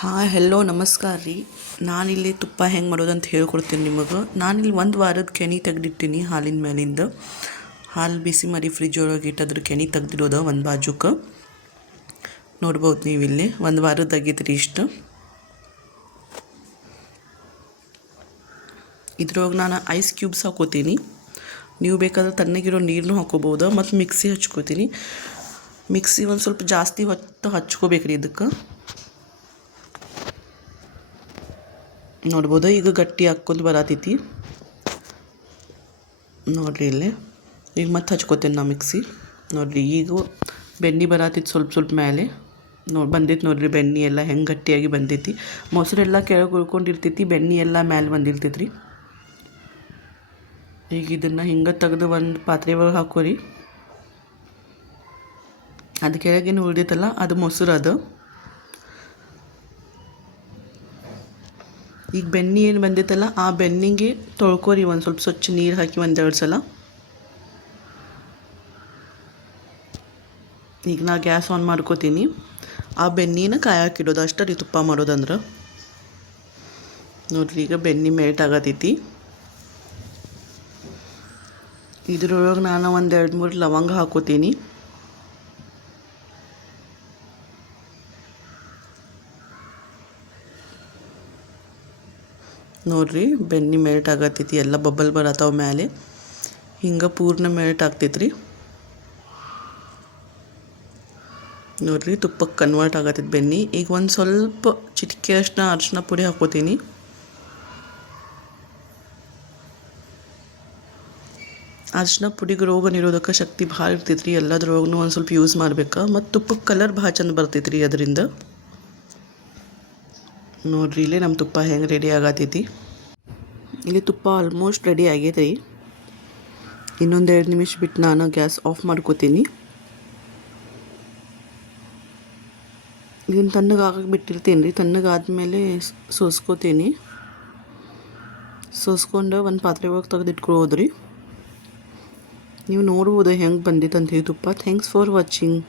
ಹಾಂ ಹೆಲೋ ನಮಸ್ಕಾರ ರೀ. ನಾನಿಲ್ಲಿ ತುಪ್ಪ ಹೆಂಗೆ ಮಾಡೋದಂತ ಹೇಳ್ಕೊಡ್ತೀನಿ ನಿಮಗೆ. ನಾನಿಲ್ಲಿ ಒಂದು ವಾರದ ಕೆನೆ ತೆಗ್ದಿಟ್ಟಿನಿ ಹಾಲಿನ ಮೇಲಿಂದ. ಹಾಲು ಬಿಸಿ ಮಾಡಿ ಫ್ರಿಜ್ ಒಳಗೆ ಇಟ್ಟು ಅದ್ರ ಕೆನೆ ತೆಗ್ದಿಡೋದು ಒಂದು ಬಾಜುಕ್ಕೆ ನೋಡ್ಬೋದು. ನೀವು ಇಲ್ಲಿ ಒಂದು ವಾರದ ಆಗೈತ್ರಿ ಇಷ್ಟು. ಇದ್ರೊಳಗೆ ನಾನು ಐಸ್ ಕ್ಯೂಬ್ಸ್ ಹಾಕೋತೀನಿ. ನೀವು ಬೇಕಾದ್ರೆ ತಣ್ಣಗಿರೋ ನೀರನ್ನು ಹಾಕೋಬೋದು. ಮತ್ತು ಮಿಕ್ಸಿ ಹಚ್ಕೋತೀನಿ. ಮಿಕ್ಸಿ ಒಂದು ಸ್ವಲ್ಪ ಜಾಸ್ತಿ ಹೊತ್ತು ಹಚ್ಕೋಬೇಕ್ರಿ ಇದಕ್ಕೆ. ನೋಡ್ಬೋದು ಈಗ ಗಟ್ಟಿ ಹಾಕ್ಕೊಂಡು ಬರತೈತಿ ನೋಡಿರಿ ಇಲ್ಲಿ. ಈಗ ಮತ್ತೆ ಹಚ್ಕೋತೇನೆ ನಾ ಮಿಕ್ಸಿ. ನೋಡಿರಿ ಈಗ ಬೆಣ್ಣೆ ಬರತೈತಿ ಸ್ವಲ್ಪ ಮೇಲೆ ಬಂದೈತಿ. ನೋಡಿರಿ ಬೆಣ್ಣೆ ಎಲ್ಲ ಹೆಂಗೆ ಗಟ್ಟಿಯಾಗಿ ಬಂದೈತಿ. ಮೊಸರೆಲ್ಲ ಕೆಳಗೆ ಉಳ್ಕೊಂಡಿರ್ತೈತಿ, ಬೆಣ್ಣೆ ಎಲ್ಲ ಮೇಲೆ ಬಂದಿರ್ತೈತಿ ರೀ. ಈಗ ಇದನ್ನು ಹಿಂಗೆ ತೆಗೆದು ಒಂದು ಪಾತ್ರೆ ಒಳಗೆ ಹಾಕೋರಿ. ಅದು ಕೆಳಗೇನು ಉಳ್ದೈತಲ್ಲ ಅದು ಮೊಸರು ಅದು. ಈಗ ಬೆಣ್ಣೆ ಏನು ಬಂದೈತಲ್ಲ ಆ ಬೆಣ್ಣೆಗೆ ತೊಳ್ಕೊರಿ ಒಂದು ಸ್ವಲ್ಪ ಸ್ವಚ್ಛ ನೀರು ಹಾಕಿ ಒಂದೆರಡು ಸಲ. ಈಗ ನಾ ಗ್ಯಾಸ್ ಆನ್ ಮಾಡ್ಕೋತೀನಿ. ಆ ಬೆಣ್ಣೆನ ಕಾಯಾಕಿಡೋದು ಅಷ್ಟೇ ರೀ ತುಪ್ಪ ಮಾಡೋದಂದ್ರೆ. ನೋಡಿರಿ ಈಗ ಬೆಣ್ಣೆ ಮೆಲ್ಟ್ ಆಗತೈತಿ. ಇದ್ರೊಳಗೆ ನಾನು ಒಂದು 2-3 ಲವಂಗ ಹಾಕೋತೀನಿ. ನೋಡಿರಿ ಬೆಣ್ಣೆ ಮೆಲ್ಟ್ ಆಗತೈತಿ, ಎಲ್ಲ ಬಬ್ಬಲ್ ಬರತ್ತಾವ ಮೇಲೆ. ಹಿಂಗೆ ಪೂರ್ಣ ಮೆಲ್ಟ್ ಆಗ್ತೈತ್ರಿ. ನೋಡಿರಿ ತುಪ್ಪಕ್ಕೆ ಕನ್ವರ್ಟ್ ಆಗತೈತಿ ಬೆಣ್ಣೆ. ಈಗ ಒಂದು ಸ್ವಲ್ಪ ಚಿಟಿಕೆ ಅರಿಶಿನ ಪುಡಿ ಹಾಕೋತೀನಿ. ಅರಿಶಿನ ಪುಡಿಗೆ ರೋಗ ನಿರೋಧಕ ಶಕ್ತಿ ಭಾಳ ಇರ್ತೈತ್ರಿ. ಎಲ್ಲದ್ರೊಳಗೂ ಒಂದು ಸ್ವಲ್ಪ ಯೂಸ್ ಮಾಡ್ಬೇಕು. ಮತ್ತು ತುಪ್ಪಕ್ಕೆ ಕಲರ್ ಭಾಳ ಚಂದ ಬರ್ತೈತ್ರಿ ಅದರಿಂದ. ನೋಡಿರಿ ಇಲ್ಲಿ ನಮ್ಮ ತುಪ್ಪ ಹೆಂಗೆ ರೆಡಿ ಆಗತೈತಿ. ಇಲ್ಲಿ ತುಪ್ಪ ಆಲ್ಮೋಸ್ಟ್ ರೆಡಿ ಆಗೈತೆ ರೀ. ಇನ್ನೊಂದು 2 ನಿಮಿಷ ಬಿಟ್ಟು ನಾನು ಗ್ಯಾಸ್ ಆಫ್ ಮಾಡ್ಕೋತೀನಿ. ಇದನ್ನು ತಣ್ಣಗೆ ಆಗಕ್ಕೆ ಬಿಟ್ಟಿರ್ತೀನಿ ರೀ. ತಣ್ಣಗಾದ್ಮೇಲೆ ಸೋಸ್ಕೋತೀನಿ. ಸೋಸ್ಕೊಂಡು ಒಂದು ಪಾತ್ರೆ ಒಳಗೆ ತೆಗೆದಿಟ್ಕೊಳ್ಳೋದು ರೀ. ನೀವು ನೋಡ್ಬೋದು ಹೆಂಗೆ ಬಂದಿತ್ತು ಅಂತ ಹೇಳಿ ತುಪ್ಪ. Thanks for watching.